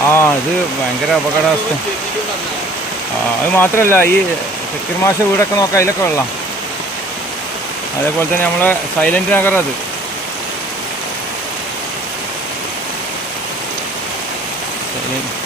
ആ ഇത് ഭയങ്കര അപകടാവസ്ഥ ആ അത് മാത്രമല്ല ഈ ചെക്കിർമാശ വീടൊക്കെ നോക്കാം അതിലൊക്കെ വെള്ളം അതേപോലെ തന്നെ നമ്മളെ സൈലന്റ് നഗർ അത് Silent.